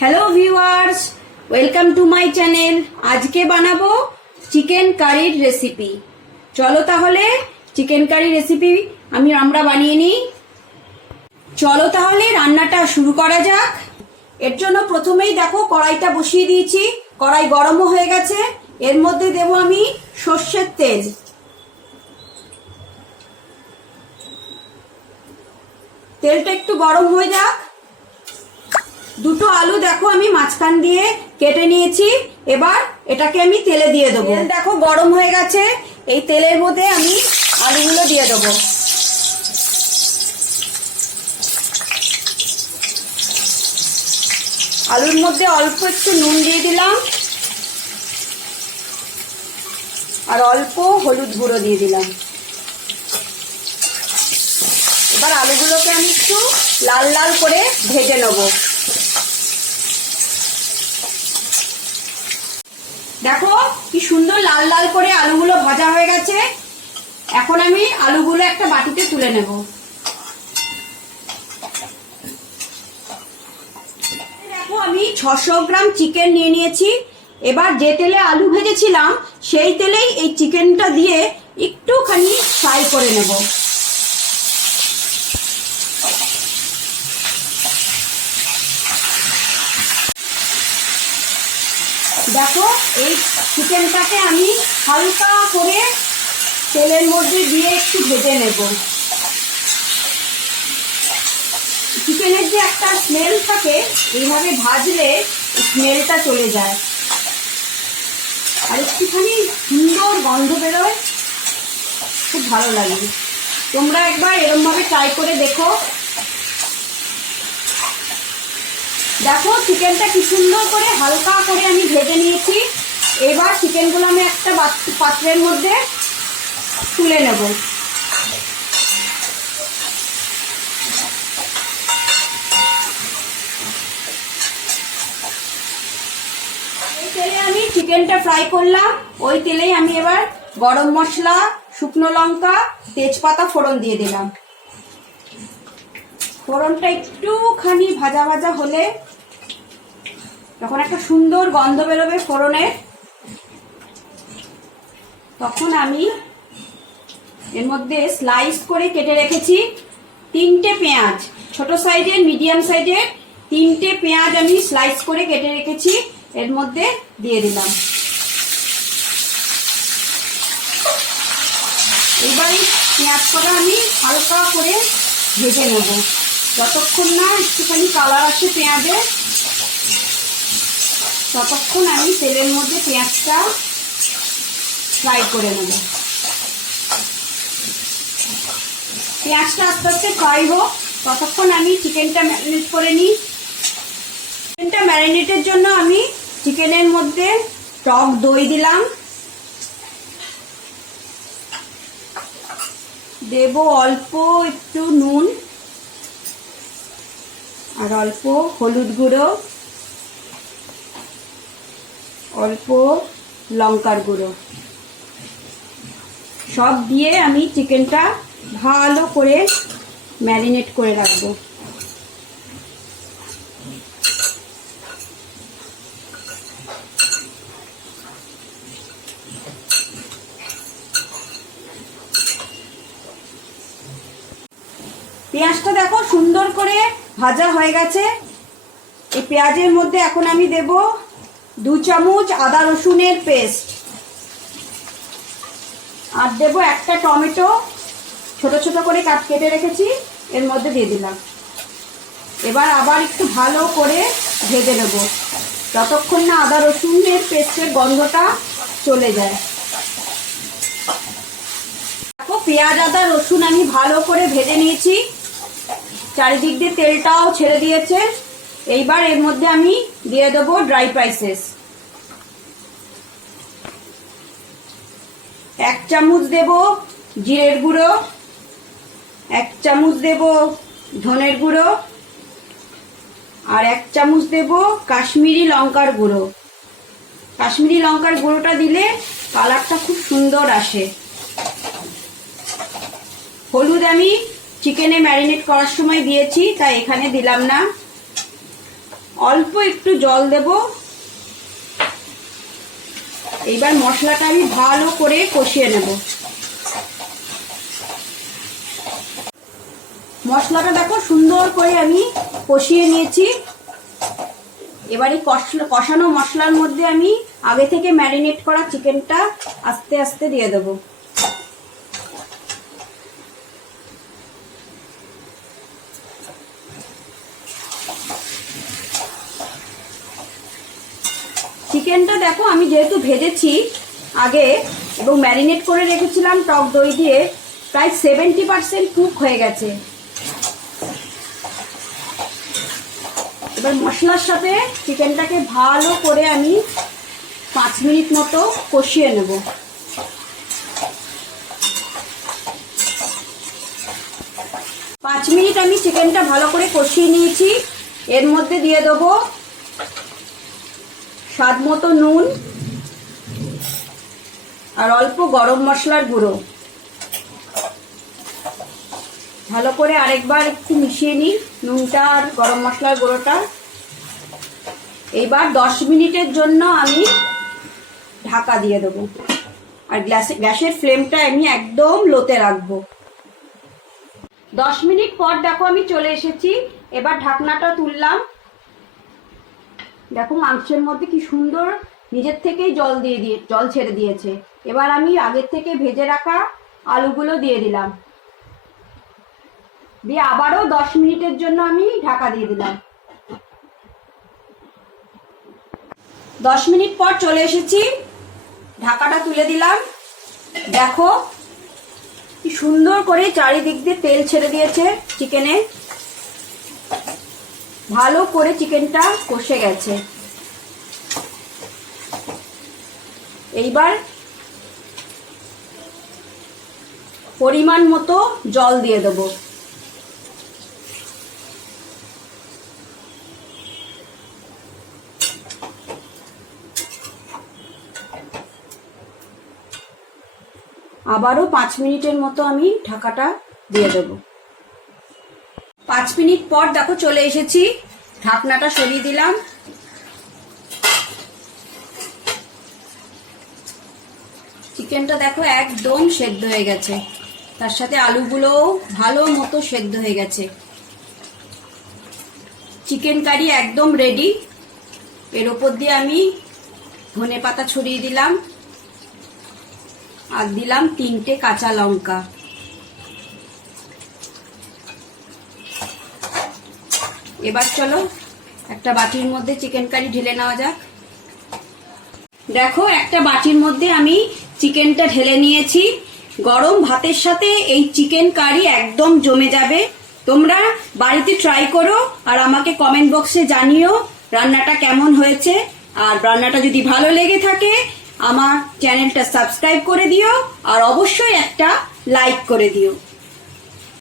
Hello viewers, welcome to my channel. আজকে বানাবো chicken কারির recipe. চলো তাহলে চিকেন কারি রেসিপি আমরা বানিয়ে নিই। চলো তাহলে রান্নাটা শুরু করা যাক। এর জন্য প্রথমেই দেখো কড়াইটা বসিয়ে দিয়েছি। কড়াই গরমও হয়ে গেছে। এর মধ্যে দেব আমি সর্ষের তেল। তেলটা একটু গরম হয়ে যাক। দুটো আলু দেখো আমি মাঝখান দিয়ে কেটে নিয়েছি। এবার এটাকে আমি তেলে দিয়ে দেবো। তেল দেখো গরম হয়ে গেছে। এই তেলের মধ্যে আমি আলুগুলো দিয়ে দেবো। আলুর মধ্যে অল্প একটু নুন দিয়ে দিলাম আর অল্প হলুদ গুঁড়ো দিয়ে দিলাম। এবার আলুগুলোকে আমি একটু লাল লাল করে ভেজে নেব। দেখো কি সুন্দর লাল লাল করে আলুগুলো ভাজা হয়ে গেছে। এখন আমি আলুগুলো একটা বাটিতে তুলে নেব। দেখো আমি 600 গ্রাম চিকেন নিয়ে নিয়েছি। এবার যে তেলে আলু ভেজেছিলাম সেই তেলেই এই চিকেনটা দিয়ে একটুখানি ফ্রাই করে নেব। দেখো এই চিকেনটাকে আমি হালকা করে তেলের মধ্যে দিয়ে একটু ভেজে নেব। চিকেনের যে একটা স্মেল থাকে, এইভাবে ভাজলে স্মেলটা চলে যায় আর একটুখানি সুন্দর গন্ধ বেরোয়, খুব ভালো লাগে। তোমরা একবার এরকমভাবে ট্রাই করে দেখো। দেখো চিকেনটা কি সুন্দর করে হালকা করে আমি ভেজে নিয়েছি। এবার চিকেনগুলো আমি একটা পাত্রের মধ্যে তুলে নেব। এই তেলে আমি চিকেনটা ফ্রাই করলাম। ওই তেলেই আমি এবার গরম মশলা, শুকনো লঙ্কা, তেজপাতা ফোড়ন দিয়ে দিলাম। ফোড়নটা একটুখানি ভাজা ভাজা হলে যখন একটা সুন্দর গন্ধ বেরোবে ফোড়নের, তখন আমি এর মধ্যে স্লাইস করে কেটে রেখেছি 3টে পেঁয়াজ, ছোট সাইজের মিডিয়াম সাইজের 3টে পেঁয়াজ আমি স্লাইস করে কেটে রেখেছি, এর মধ্যে দিয়ে দিলাম। এবার এই পেঁয়াজ কটা আমি হালকা করে ভেজে নেব। যতক্ষণ না একটুখানি কালার আসে পেঁয়াজের, ততক্ষণ আমি তেলের মধ্যে পেঁয়াজটা ফ্রাই করে নেব। পেঁয়াজটা আস্তে আস্তে ফ্রাই হোক, ততক্ষণ আমি চিকেনটা ম্যারিনেট করে নিই। চিকেনটা ম্যারিনেটের জন্য আমি চিকেনের মধ্যে টক দই দিলাম, দেব অল্প একটু নুন আর অল্প হলুদ গুঁড়ো, অল্প লঙ্কার গুঁড়ো, সব দিয়ে আমি চিকেনটা ভালো করে ম্যারিনেট করে রাখবো। পেঁয়াজটা দেখো সুন্দর করে ভাজা হয়ে গেছে। এই পেঁয়াজের মধ্যে এখন আমি দেব 2 চামচ আদা রসুনের পেস্ট আর দেব একটা টমেটো ছোট ছোট করে কেটে রেখেছি, এর মধ্যে দিয়ে দিলাম। এবার আবার একটু ভালো করে ভেজে নেব যতক্ষণ না আদা রসুনের পেস্টের গন্ধটা চলে যায়। দেখো পেঁয়াজ আদা রসুন আমি ভালো করে ভেজে নিয়েছি, চারিদিক দিয়ে তেলটাও ছেড়ে দিয়েছে। এইবার এর মধ্যে আমি দিয়ে দেবো ড্রাই স্পাইসেস। 1 চামচ দেব জিরের গুঁড়ো, 1 চামচ দেব ধনের গুঁড়ো আর 1 চামচ দেব কাশ্মীরি লঙ্কার গুঁড়ো। কাশ্মীরি লঙ্কার গুঁড়োটা দিলে কালারটা খুব সুন্দর আসে। হলুদ আমি চিকেনে ম্যারিনেট করার সময় দিয়েছি, তাই এখানে দিলাম না। অল্প একটু জল দেব। এইবার মশলাটা আমি ভালো করে কষিয়ে নেব। মশলাটা দেখো সুন্দর করে আমি কষিয়ে নিয়েছি। এবার এই কষানো মশলার মধ্যে আমি আগে থেকে ম্যারিনেট করা চিকেনটা আস্তে আস্তে দিয়ে দেবো। চিকেনটা দেখো আমি যেহেতু ভেজেছি আগে এবং ম্যারিনেট করে রেখেছিলাম টক দই দিয়ে, প্রায় 70% কুক হয়ে গেছে। এবার মশলার সাথে চিকেনটাকে ভালো করে আমি 5 মিনিট মতো কষিয়ে নেব। পাঁচ মিনিট আমি চিকেনটা ভালো করে কষিয়ে নিয়েছি। এর মধ্যে দিয়ে দেবো স্বাদ মতো নুন আর অল্প গরম মশলার গুঁড়ো। ভালো করে আরেকবার একটু মিশিয়ে নিই নুনটা আর গরম মশলার গুঁড়োটা। এইবার 10 মিনিটের জন্য আমি ঢাকা দিয়ে দেবো আর গ্যাসের ফ্লেমটা আমি একদম লোতে রাখবো। 10 মিনিট পর দেখো আমি চলে এসেছি। এবার ঢাকনাটা তুললাম। দেখো মাংসের মধ্যে কি সুন্দর নিজের থেকেই জল ছেড়ে দিয়েছে। এবার আমি আগের থেকে ভেজে রাখা আলুগুলো দিয়ে দিলাম, দিয়ে আবারও 10 মিনিটের জন্য আমি ঢাকা দিয়ে দিলাম। 10 মিনিট পর চলে এসেছি, ঢাকাটা তুলে দিলাম। দেখো কি সুন্দর করে চারিদিক দিয়ে তেল ছেড়ে দিয়েছে চিকেনে। ভালো করে চিকেনটা কষে গেছে। এইবার পরিমাণ মতো জল দিয়ে দেবো। আবারও 5 মিনিটের মতো আমি ঢাকাটা দিয়ে দেবো। 5 মিনিট পর দেখো চলে এসেছি, ঢাকনাটা সরিয়ে দিলাম। চিকেনটা দেখো একদম সেদ্ধ হয়ে গেছে, তার সাথে আলুগুলোও ভালো মতো সেদ্ধ হয়ে গেছে। চিকেন কারি একদম রেডি। এর ওপর দিয়ে আমি ধনেপাতা ছড়িয়ে দিলাম আর দিলাম 3টে কাঁচা লঙ্কা। এবার চলো একটা বাটির মধ্যে চিকেন কারি ঢেলে নেওয়া যাক। দেখো একটা বাটির মধ্যে আমি চিকেনটা ঢেলে নিয়েছি। গরম ভাতের সাথে এই চিকেন কারি একদম জমে যাবে। তোমরা বাড়িতে ট্রাই করো আর আমাকে কমেন্ট বক্সে জানিও রান্নাটা কেমন হয়েছে। আর রান্নাটা যদি ভালো লেগে থাকে আমার চ্যানেলটা সাবস্ক্রাইব করে দিও আর অবশ্যই একটা লাইক করে দিও।